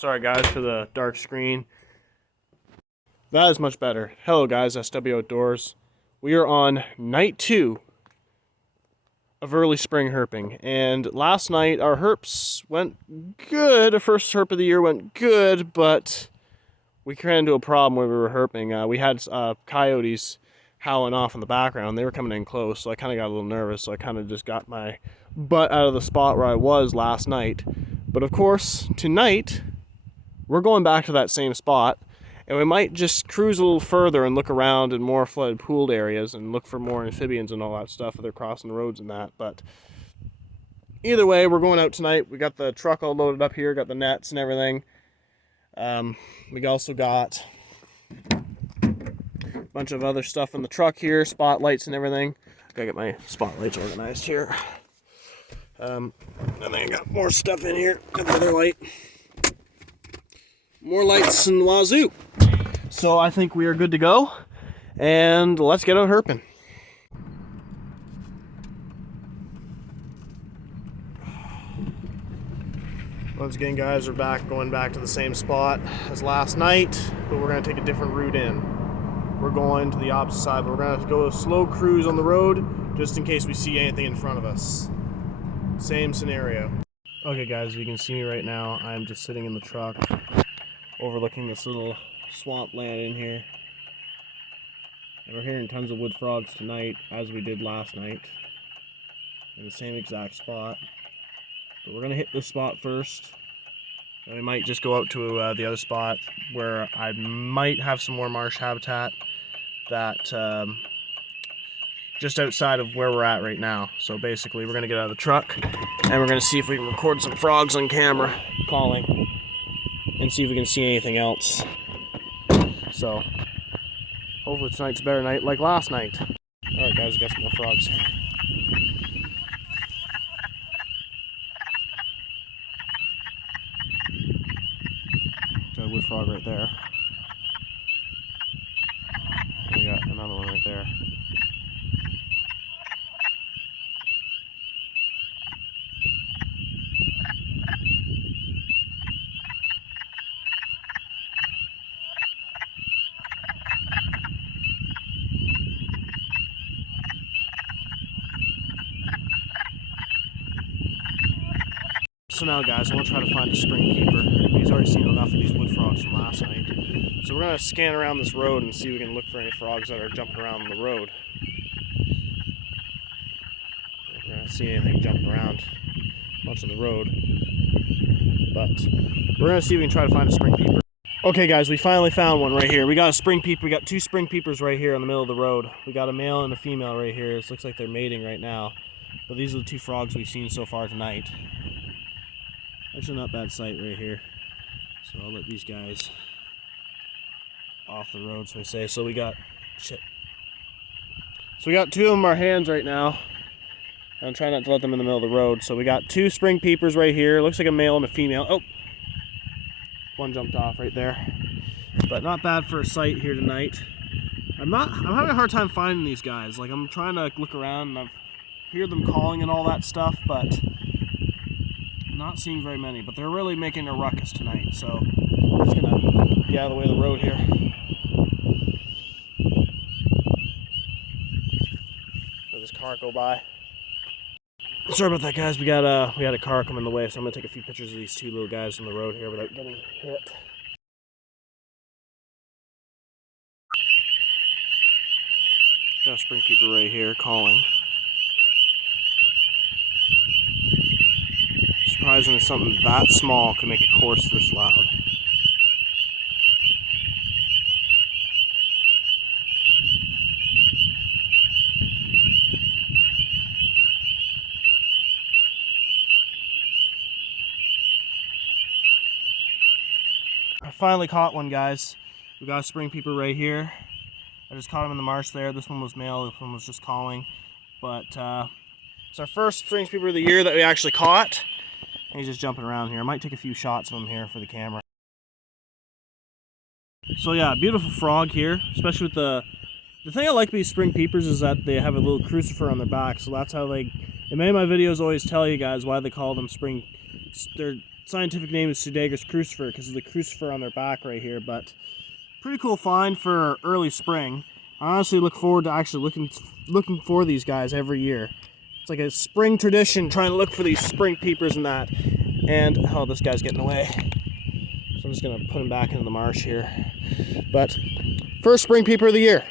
Sorry guys for the dark screen. That is much better. Hello guys, SW Outdoors. We are on night 2 of early spring herping, and last night our herps went good. The first herp of the year went good, but we ran into a problem when we were herping. We had coyotes howling off in the background. They were coming in close, so I kind of got a little nervous, so I kind of just got my butt out of the spot where I was last night. But of course, tonight we're going back to that same spot, and we might just cruise a little further and look around in more flooded pooled areas and look for more amphibians and all that stuff if they're crossing the roads and that. But either way, we're going out tonight. We got the truck all loaded up here, got the nets and everything. We also got a bunch of other stuff in the truck here, spotlights and everything. Gotta get my spotlights organized here. And then I got more stuff in here. Got the other light. More lights in the wazoo. So I think we are good to go, and let's get out herping. Once again guys, we're going back to the same spot as last night, but we're going to take a different route in. We're going to the opposite side, but we're going to go a slow cruise on the road just in case we see anything in front of us. Same scenario. Okay guys, you can see me right now. I'm just sitting in the truck overlooking this little swamp land in here. And we're hearing tons of wood frogs tonight, as we did last night, in the same exact spot. But we're going to hit this spot first, and we might just go out to the other spot where I might have some more marsh habitat that just outside of where we're at right now. So basically we're going to get out of the truck and we're going to see if we can record some frogs on camera calling and see if we can see anything else. So hopefully tonight's a better night like last night. Alright guys, we got some more frogs here. Got a wood frog right there. And we got another one right there. So now guys, I want to try to find a spring keeper. We've already seen enough of these wood frogs from last night. So we're going to scan around this road and see if we can look for any frogs that are jumping around on the road. If we're going to see anything jumping around much of the road. But we're going to see if we can try to find a spring peeper. Okay guys, we finally found one right here. We got a spring peeper. We got 2 spring peepers right here in the middle of the road. We got a male and a female right here. It looks like they're mating right now. But these are the 2 frogs we've seen so far tonight. Actually not bad sight right here. So I'll let these guys off the road, so we say. So we got 2 of them in our hands right now. I'm trying not to let them in the middle of the road. So we got 2 spring peepers right here. Looks like a male and a female. Oh, one jumped off right there. But not bad for a sight here tonight. I'm having a hard time finding these guys. Like, I'm trying to look around and I hear them calling and all that stuff, but not seeing very many. But they're really making a ruckus tonight, so I'm just gonna get out of the way of the road here. Let this car go by. Sorry about that guys, we had a car come in the way, so I'm gonna take a few pictures of these 2 little guys on the road here without getting hit. Got a spring keeper right here calling. Surprising that something that small can make a course this loud. I finally caught one guys. We got a spring peeper right here. I just caught him in the marsh there. This one was male, this one was just calling. But it's our first spring peeper of the year that we actually caught. And he's just jumping around here. I might take a few shots of him here for the camera. So yeah, beautiful frog here, especially with the thing I like about these spring peepers is that they have a little crucifer on their back. So that's how they, in many of my videos always tell you guys why they call them they're scientific name is Pseudagris crucifer because of the crucifer on their back right here, but pretty cool find for early spring. I honestly look forward to actually looking for these guys every year. It's like a spring tradition trying to look for these spring peepers and that. And, oh, this guy's getting away. So I'm just going to put him back into the marsh here. But, first spring peeper of the year.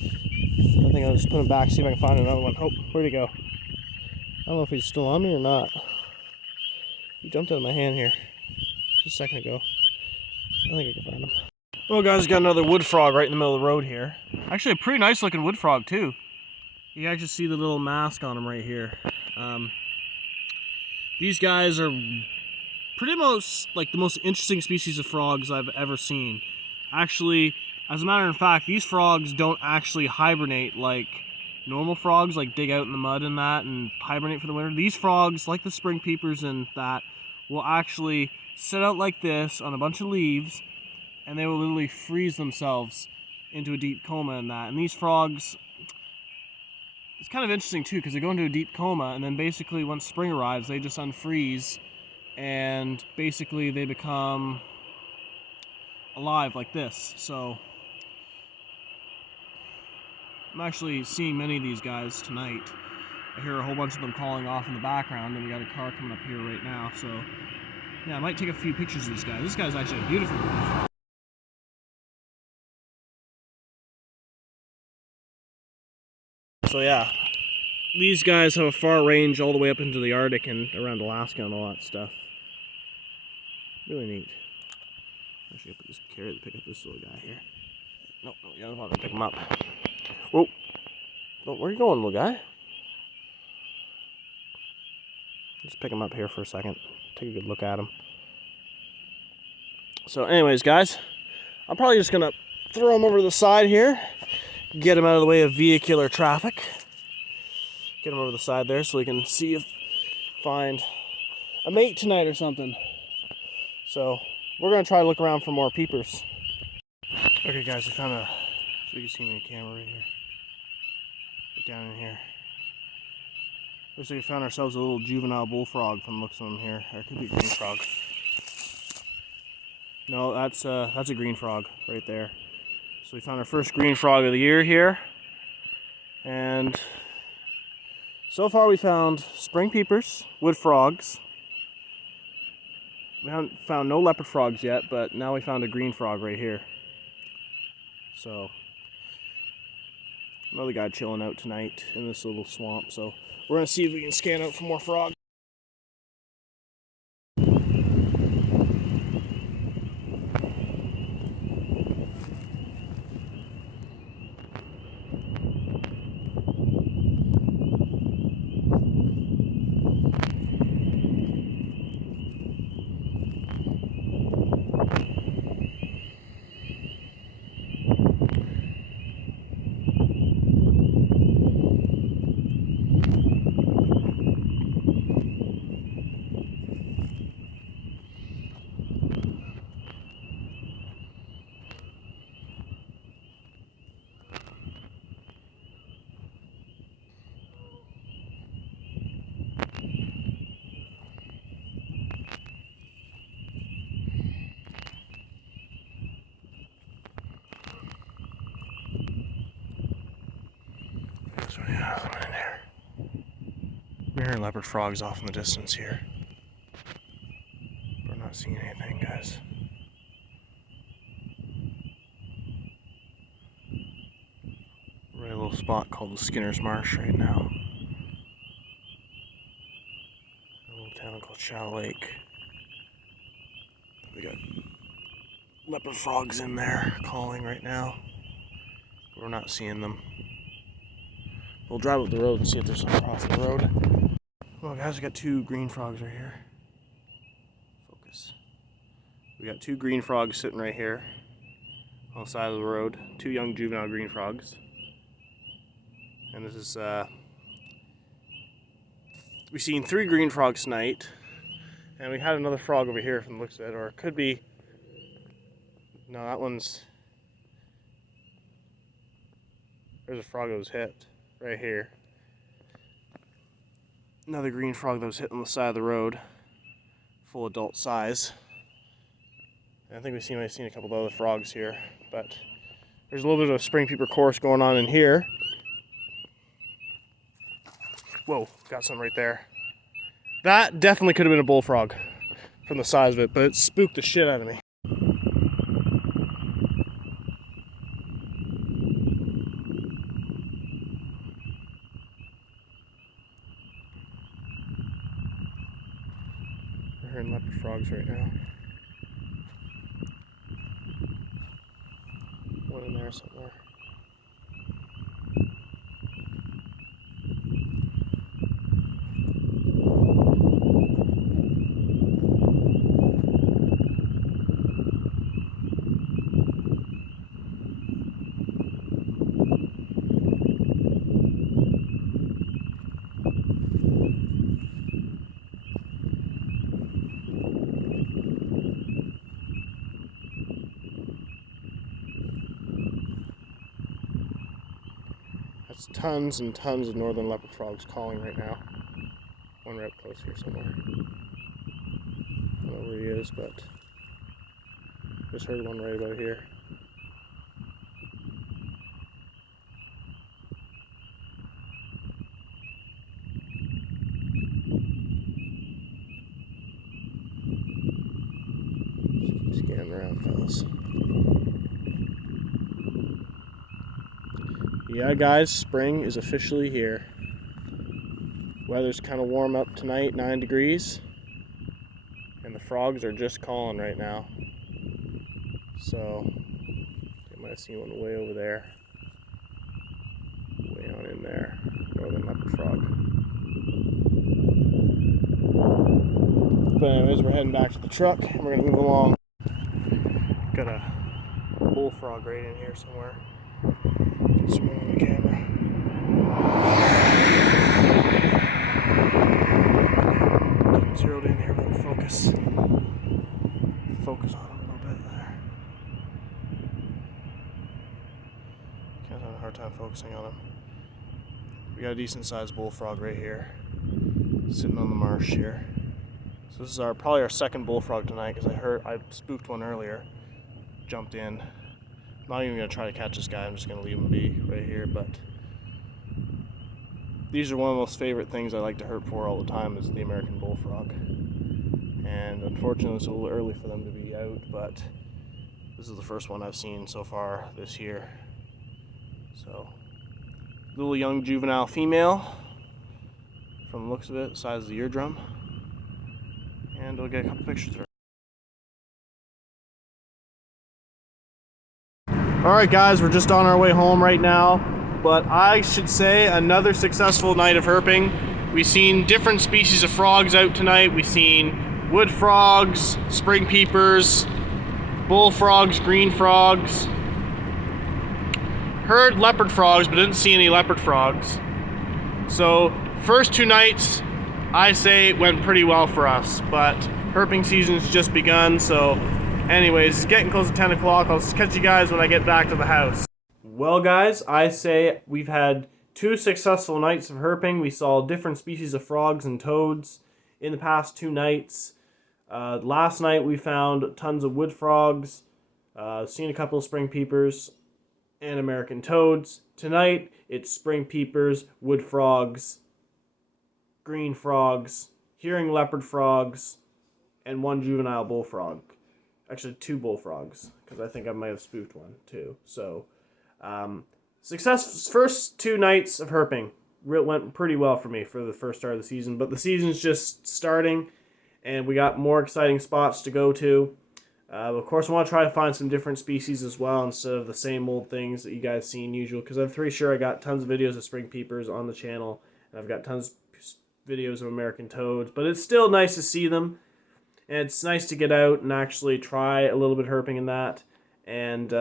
I think I'll just put him back, see if I can find another one. Oh, where'd he go? I don't know if he's still on me or not. He jumped out of my hand here just a second ago. I think I can find him. Well, guys, got another wood frog right in the middle of the road here. Actually, a pretty nice looking wood frog, too. You can actually see the little mask on him right here. These guys are pretty much like the most interesting species of frogs I've ever seen. Actually, as a matter of fact, these frogs don't actually hibernate like normal frogs, like dig out in the mud and that and hibernate for the winter. These frogs, like the spring peepers and that, will actually sit out like this on a bunch of leaves, and they will literally freeze themselves into a deep coma and that. And these frogs, it's kind of interesting too, because they go into a deep coma, and then basically once spring arrives, they just unfreeze, and basically they become alive like this. So I'm actually seeing many of these guys tonight. I hear a whole bunch of them calling off in the background, and we got a car coming up here right now. So yeah, I might take a few pictures of this guy. This guy's actually a beautiful frog. So yeah, these guys have a far range all the way up into the Arctic and around Alaska and all that stuff. Really neat. Actually, I'll put this carrot to pick up this little guy here. No, you don't want to pick him up. Whoa. Oh, where are you going, little guy? Just pick him up here for a second. Take a good look at him. So anyways, guys, I'm probably just going to throw him over to the side here. Get him out of the way of vehicular traffic. Get him over the side there so we can see if find a mate tonight or something. So we're going to try to look around for more peepers. Okay, guys, I found a, so you can see me on camera right here. Right down in here. Looks like we found ourselves a little juvenile bullfrog from the looks of them here. Or it could be a green frog. No, that's a green frog right there. So we found our first green frog of the year here. And so far we found spring peepers, wood frogs. We haven't found no leopard frogs yet, but now we found a green frog right here. So another guy chilling out tonight in this little swamp. So we're gonna see if we can scan out for more frogs. So yeah, something in there. We're hearing leopard frogs off in the distance here. We're not seeing anything, guys. We're in a little spot called the Skinner's Marsh right now. A little town called Shallow Lake. We got leopard frogs in there calling right now. We're not seeing them. We'll drive up the road and see if there's some across the road. Well, guys, we got two green frogs right here. Focus. We got two green frogs sitting right here on the side of the road. Two young juvenile green frogs. And this is, we've seen three green frogs tonight. And we had another frog over here from the looks of it, or it could be, no, that one's, there's a frog that was hit right here. Another green frog that was hit on the side of the road. full adult size. And I think I've seen a couple of other frogs here, but there's a little bit of a spring peeper course going on in here. Whoa, got some right there. That definitely could have been a bullfrog from the size of it, but it spooked the shit out of me. We're hearing leopard frogs right now. One in there somewhere. That's tons and tons of northern leopard frogs calling right now. One right up close here somewhere. I don't know where he is, but just heard one right about here. Just keep scanning around, fellas. Yeah, guys, spring is officially here. Weather's kind of warm up tonight, 9 degrees. And the frogs are just calling right now. So, you might have seen one way over there. Way on in there. Northern leopard frog. But anyways, we're heading back to the truck and we're going to move along. Got a bullfrog right in here somewhere. Get some more on the camera. Keep it zeroed in here, we'll focus. Focus on him a little bit there. Can't have a hard time focusing on him. We got a decent sized bullfrog right here, sitting on the marsh here. So this is probably our second bullfrog tonight because I spooked one earlier. Jumped in. I'm not even gonna try to catch this guy. I'm just gonna leave him be right here. But these are one of the most favorite things I like to herp for all the time is the American bullfrog. And unfortunately, it's a little early for them to be out, but this is the first one I've seen so far this year. So, little young juvenile female, from the looks of it, the size of the eardrum. And we'll get a couple pictures of her. Alright guys, we're just on our way home right now, but I should say another successful night of herping. We've seen different species of frogs out tonight. We've seen wood frogs, spring peepers, bullfrogs, green frogs. Heard leopard frogs, but didn't see any leopard frogs. So, first two nights, I say it went pretty well for us, but herping season's just begun, so anyways, it's getting close to 10 o'clock. I'll catch you guys when I get back to the house. Well guys, I say we've had 2 successful nights of herping. We saw different species of frogs and toads in the past 2 nights. Last night we found tons of wood frogs, seen a couple of spring peepers, and American toads. Tonight, it's spring peepers, wood frogs, green frogs, hearing leopard frogs, and 1 juvenile bullfrog. Actually, 2 bullfrogs, because I think I might have spooked one, too. So, first 2 nights of herping went pretty well for me for the first start of the season, but the season's just starting, and we got more exciting spots to go to. Of course, I want to try to find some different species as well instead of the same old things that you guys see usual, because I'm pretty sure I got tons of videos of spring peepers on the channel, and I've got tons of videos of American toads, but it's still nice to see them, and it's nice to get out and actually try a little bit herping in that. And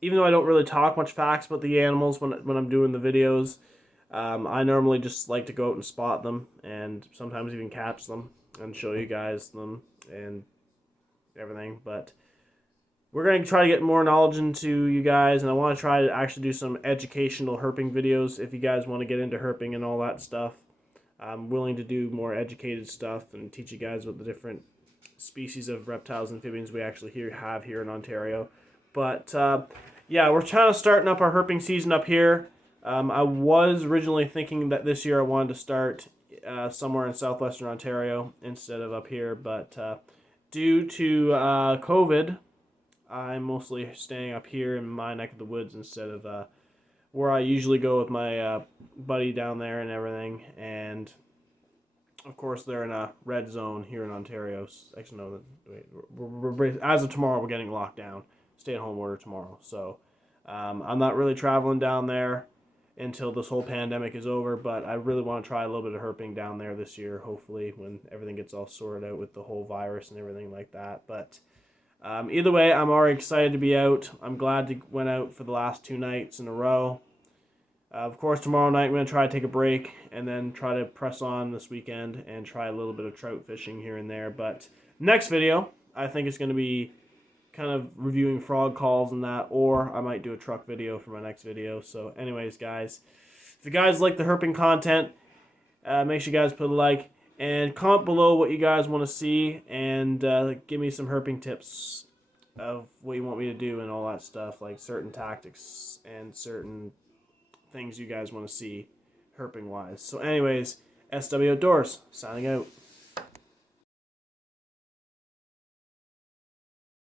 even though I don't really talk much facts about the animals when I'm doing the videos, I normally just like to go out and spot them, and sometimes even catch them and show you guys them and everything. But we're going to try to get more knowledge into you guys, and I want to try to actually do some educational herping videos if you guys want to get into herping and all that stuff. I'm willing to do more educated stuff and teach you guys about the different species of reptiles and amphibians we actually have here in Ontario. But yeah, we're kind of starting up our herping season up here. I was originally thinking that this year I wanted to start somewhere in southwestern Ontario instead of up here, but due to COVID, I'm mostly staying up here in my neck of the woods instead of where I usually go with my buddy down there and everything. And of course, they're in a red zone here in Ontario. Actually, no, wait, as of tomorrow, we're getting locked down. Stay-at-home order tomorrow. So I'm not really traveling down there until this whole pandemic is over, but I really want to try a little bit of herping down there this year, hopefully, when everything gets all sorted out with the whole virus and everything like that. But either way, I'm already excited to be out. I'm glad to went out for the last 2 nights in a row. Of course, tomorrow night I'm going to try to take a break and then try to press on this weekend and try a little bit of trout fishing here and there. But next video, I think it's going to be kind of reviewing frog calls and that, or I might do a truck video for my next video. So anyways, guys, if you guys like the herping content, make sure you guys put a like and comment below what you guys want to see, and give me some herping tips of what you want me to do and all that stuff, like certain tactics and certain things you guys want to see herping wise. So anyways, SW Outdoors signing out.